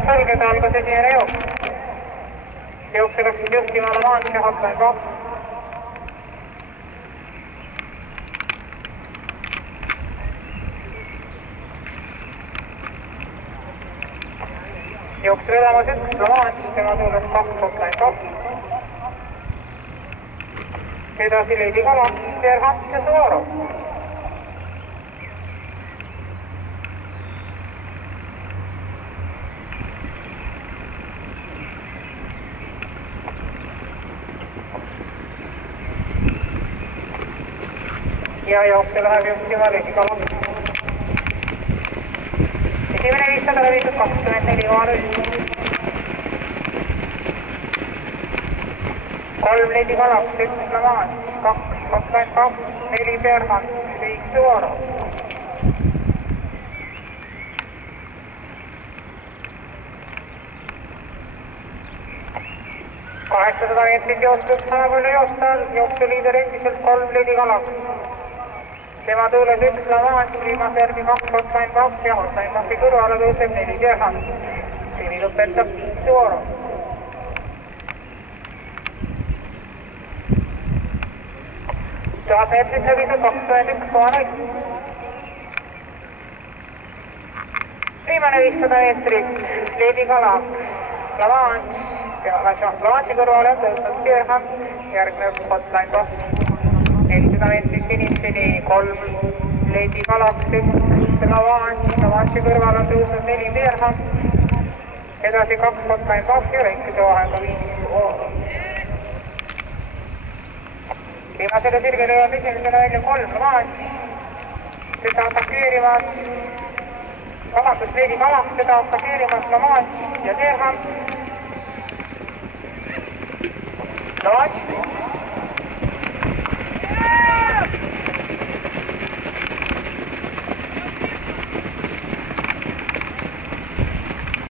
ajad sulgeda, algas esimene jooks. Jooksja läksid juhtima La Manche, Hotline 2. Jooksja vedamas 1 La Manche, tema tuules 2 Hotline 2. Edasi Lady Galax, Gerhard ja Suvorov. Ja jooksja läheb juhtima Lady Galax. Esimene 500 levitud 24,0. 3 Lady Galax, 1 La Manche, 2 Hotline 2, 4 Gerhard, 5 Suvorov. Kaheksasada meetrit joostud sama palju joosta, jooksuliider endiselt 3 Lady Galax. Tema tuules 1 La Manche, viimase järgi 2 Hotline 2 ja Hotline 2 kõrvale tõuseb 4 Gerhard. Seni lõpetab 5 Suvorov. 1000 meetrit läbitud 21,0. Viimane 500 meetrit, Lady Galax, La Manche, La Manche'i kõrvale on tõusnud Gerhard, järgneb Hotline 2. 400 meetrit finišini, 3 Lady Galax, 1 La Manche'i kõrval on tõusnud 4 Gerhard. Edasi 2 Hotline 2 ja väikese vahega 5 Suvorov. Viimasele sirgele jääb esimesele välja 3 La Manche. Seda atakeerivad, vabandust, Lady Galax, seda atakeerivad La Manche ja Gerhard. La Manche.